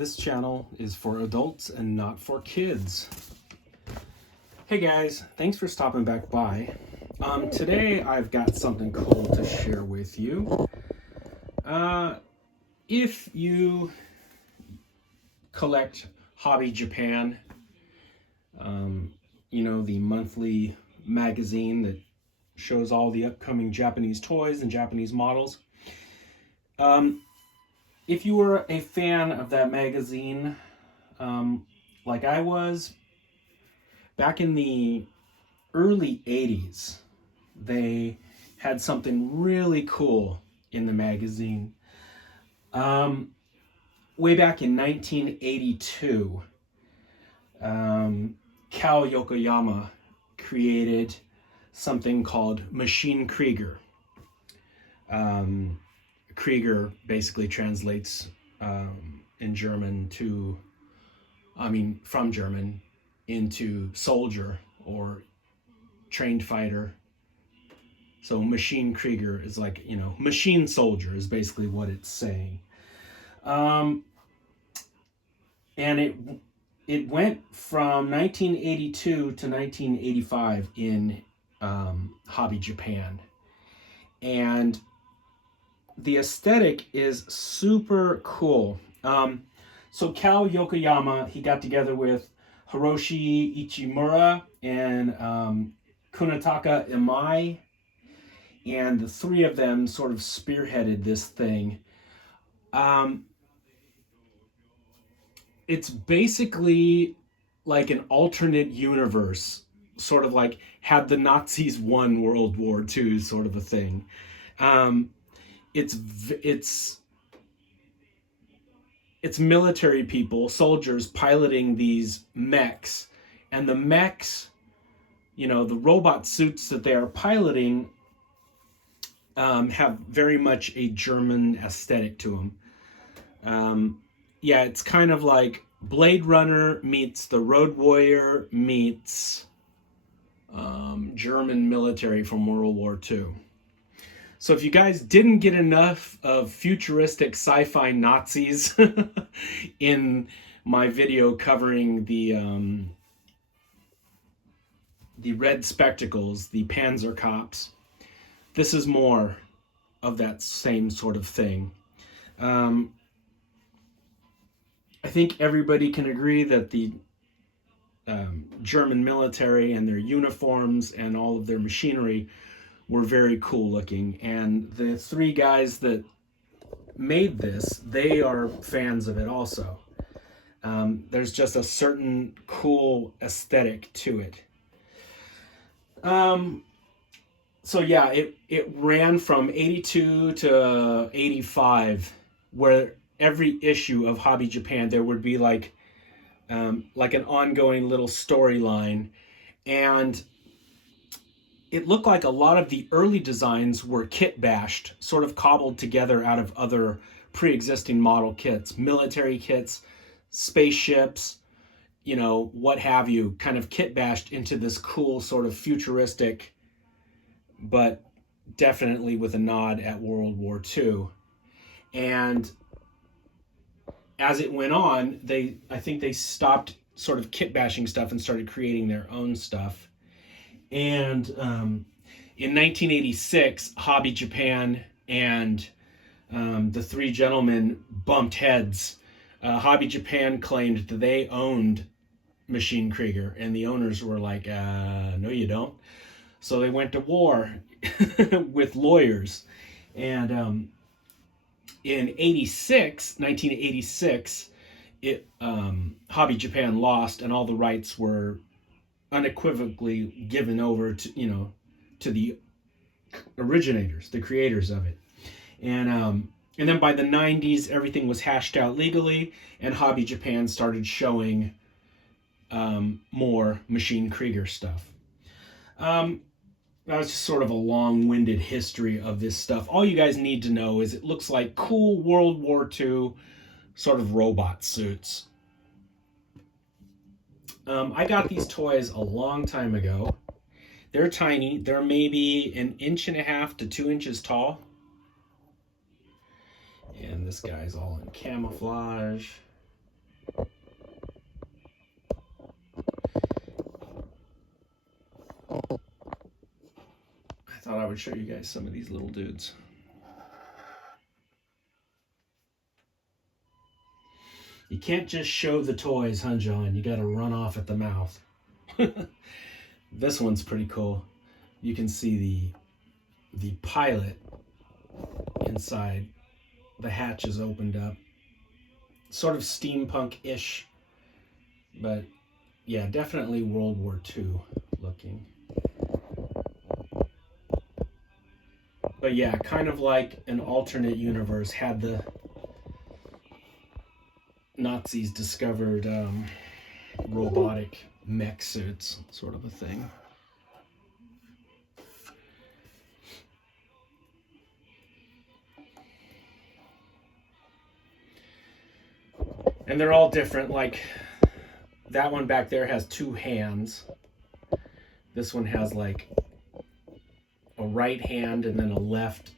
This channel is for adults and not for kids. Hey guys, thanks for stopping back by. Today I've got something cool to share with you. If you collect Hobby Japan, you know, the monthly magazine that shows all the upcoming Japanese toys and Japanese models. If you were a fan of that magazine, like I was, back in the early 80s, they had something really cool in the magazine. Way back in 1982, Kow Yokoyama created something called Maschinen Krieger. Krieger basically translates in German to, from German into soldier or trained fighter. So Maschinen Krieger is like, you know, machine soldier is basically what it's saying. And it went from 1982 to 1985 in Hobby Japan. And the aesthetic is super cool. So Kow Yokoyama, he got together with Hiroshi Ichimura and Kunitaka Imai, and the three of them sort of spearheaded this thing. It's basically like an alternate universe, sort of like had the Nazis won World War II sort of a thing. It's military people, soldiers piloting these mechs, and the mechs, you know, the robot suits that they are piloting have very much a German aesthetic to them. Yeah, it's kind of like Blade Runner meets the Road Warrior meets German military from World War II. So if you guys didn't get enough of futuristic sci-fi Nazis in my video covering the red spectacles, the Panzer cops, this is more of that same sort of thing. I think everybody can agree that the German military and their uniforms and all of their machinery were very cool looking. And the three guys that made this, they are fans of it also. There's just a certain cool aesthetic to it. So yeah, it ran from 82 to 85, where every issue of Hobby Japan, there would be like an ongoing little storyline. And it looked like a lot of the early designs were kit bashed, sort of cobbled together out of other pre-existing model kits, military kits, spaceships, you know, what have you, kind of kit bashed into this cool sort of futuristic, but definitely with a nod at World War II. And as it went on, I think they stopped sort of kit bashing stuff and started creating their own stuff. And in 1986, Hobby Japan and the three gentlemen bumped heads. Hobby Japan claimed that they owned Maschinen Krieger, and the owners were like, no, you don't. So they went to war with lawyers. And in 1986, Hobby Japan lost, and all the rights were unequivocally given over to, you know, to the originators, the creators of it. And then by the 90s, everything was hashed out legally, and Hobby Japan started showing more Maschinen Krieger stuff. That was just sort of a long-winded history of this stuff. All you guys need to know is it looks like cool World War II sort of robot suits. I got these toys a long time ago. They're tiny. They're maybe 1.5 inches to 2 inches tall. And this guy's all in camouflage. thought I would show you guys some of these little dudes. You can't just show the toys, huh, John? You gotta run off at the mouth. This one's pretty cool. You can see the pilot inside. The hatch is opened up. Sort of steampunk-ish. But yeah, definitely World War II looking. But yeah, kind of like an alternate universe, had the Nazis discovered robotic mech suits, sort of a thing. And they're all different. Like that one back there has 2 hands. This one has like a right hand and then a left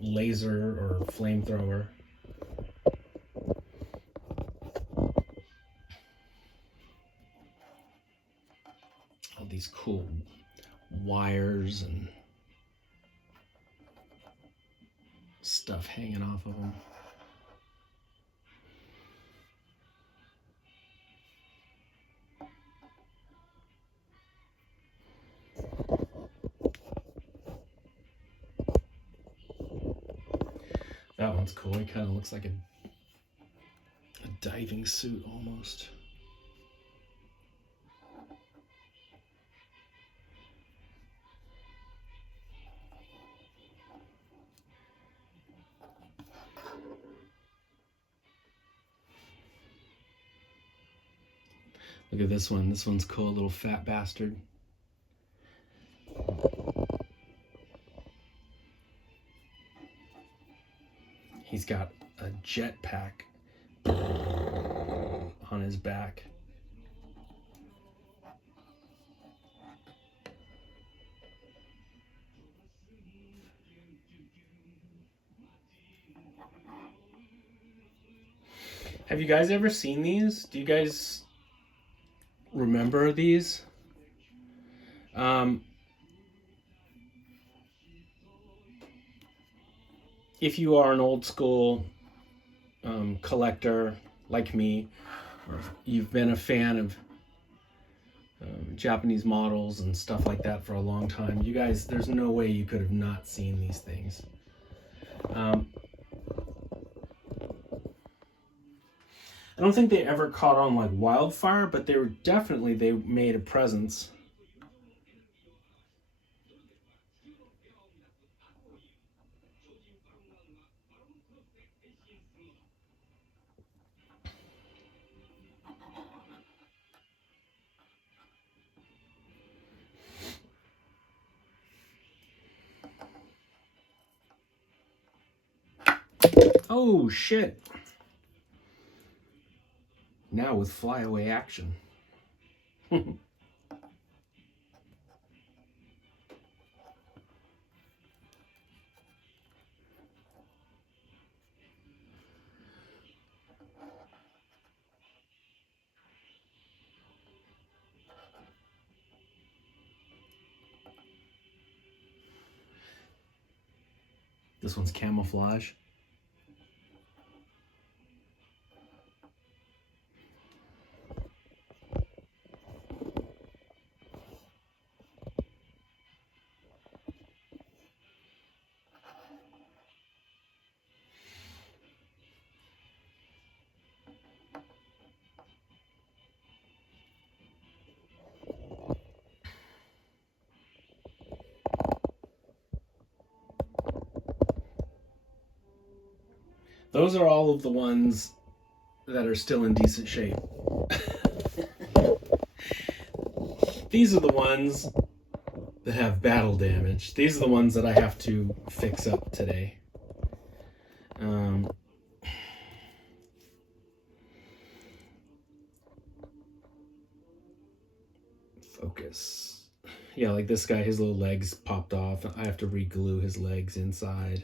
laser or flamethrower. All these cool wires and stuff hanging off of them. That one's cool. It kind of looks like a diving suit almost. Look at this one. This one's cool, little fat bastard. He's got a jetpack on his back. Have you guys ever seen these? Do you guys remember these? If you are an old school collector like me, or you've been a fan of Japanese models and stuff like that for a long time, you guys, there's no way you could have not seen these things. I don't think they ever caught on like wildfire, but they made a presence. Oh shit. Now with flyaway action. This one's camouflage. Those are all of the ones that are still in decent shape. These are the ones that have battle damage. These are the ones that I have to fix up today. Focus. Yeah, like this guy, his little legs popped off. I have to re-glue his legs inside.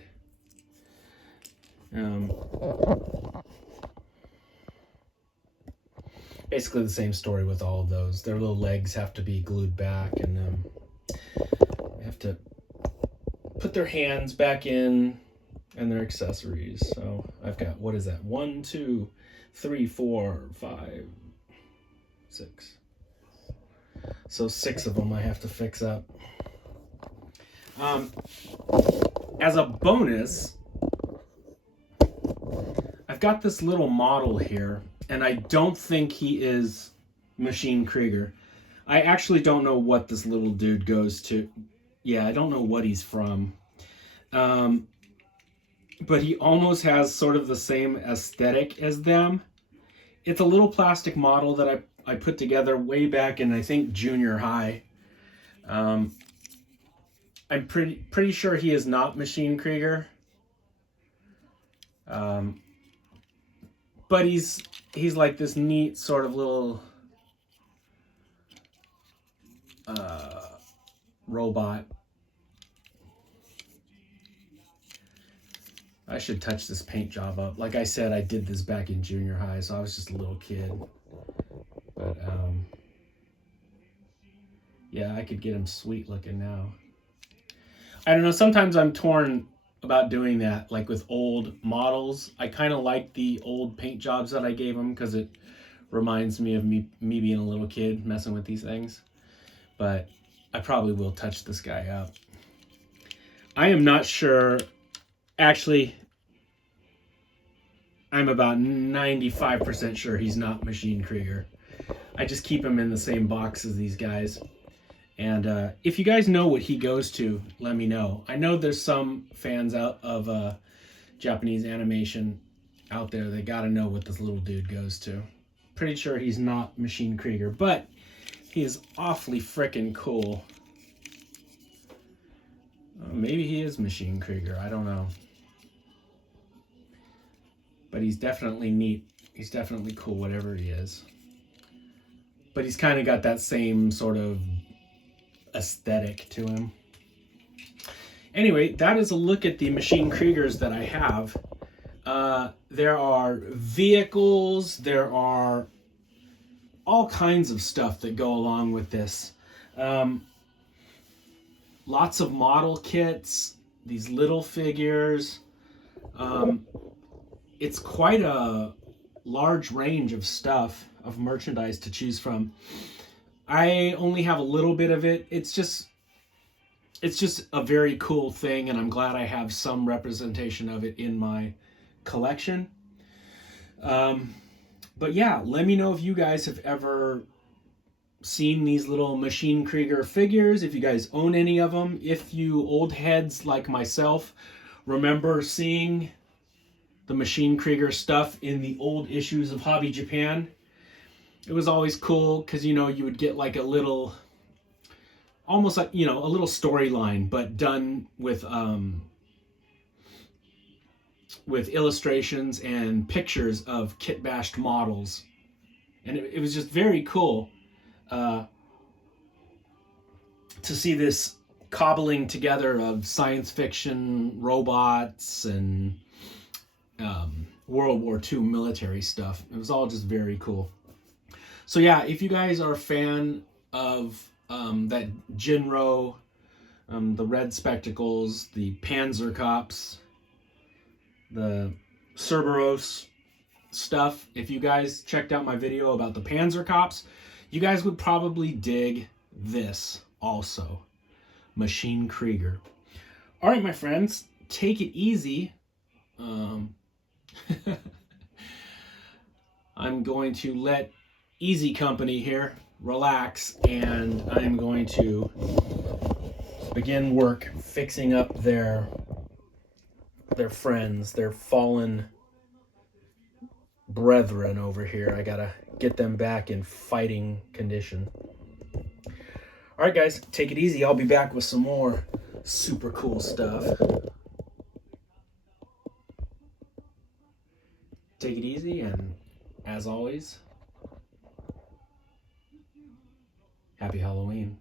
Basically the same story with all of those. Their little legs have to be glued back, and I have to put their hands back in and their accessories. So I've got, what is that? 1, 2, 3, 4, 5, 6. So 6 of them I have to fix up. As a bonus, I've got this little model here, and I don't think he is Maschinen Krieger. I actually don't know what this little dude goes to. Yeah, I don't know what he's from. But he almost has sort of the same aesthetic as them. It's a little plastic model that I put together way back in, I think, junior high. I'm pretty sure he is not Maschinen Krieger. But he's like this neat sort of little robot. I should touch this paint job up. Like I said, I did this back in junior high, so I was just a little kid. But yeah, I could get him sweet looking now. I don't know, sometimes I'm torn about doing that, like with old models. I kind of like the old paint jobs that I gave him because it reminds me of me being a little kid messing with these things. But I probably will touch this guy up. I am not sure. Actually, I'm about 95% sure he's not Maschinen Krieger. I just keep him in the same box as these guys. And if you guys know what he goes to, let me know. I know there's some fans out of Japanese animation out there. They got to know what this little dude goes to. Pretty sure he's not Maschinen Krieger, but he is awfully frickin' cool. Maybe he is Maschinen Krieger. I don't know. But he's definitely neat. He's definitely cool, whatever he is. But he's kind of got that same sort of aesthetic to him. Anyway, that is a look at the Maschinen Kriegers that I have. There are vehicles. There are all kinds of stuff that go along with this. Lots of model kits, these little figures. It's quite a large range of stuff, of merchandise to choose from. I only have a little bit of it. It's just a very cool thing, and I'm glad I have some representation of it in my collection. But yeah, let me know if you guys have ever seen these little Maschinen Krieger figures, if you guys own any of them, if you old heads like myself remember seeing the Maschinen Krieger stuff in the old issues of Hobby Japan. It was always cool because, you know, you would get like a little, almost like, you know, a little storyline, but done with illustrations and pictures of kit-bashed models. And it was just very cool to see this cobbling together of science fiction robots and World War II military stuff. It was all just very cool. So yeah, if you guys are a fan of that Jinro, the red spectacles, the Panzer Cops, the Cerberus stuff, if you guys checked out my video about the Panzer Cops, you guys would probably dig this also. Maschinen Krieger. All right, my friends, take it easy. I'm going to let Easy Company here relax, and I'm going to begin work fixing up their friends, their fallen brethren over here. I gotta get them back in fighting condition. All right, guys, take it easy. I'll be back with some more super cool stuff. Take it easy, and as always, happy Halloween.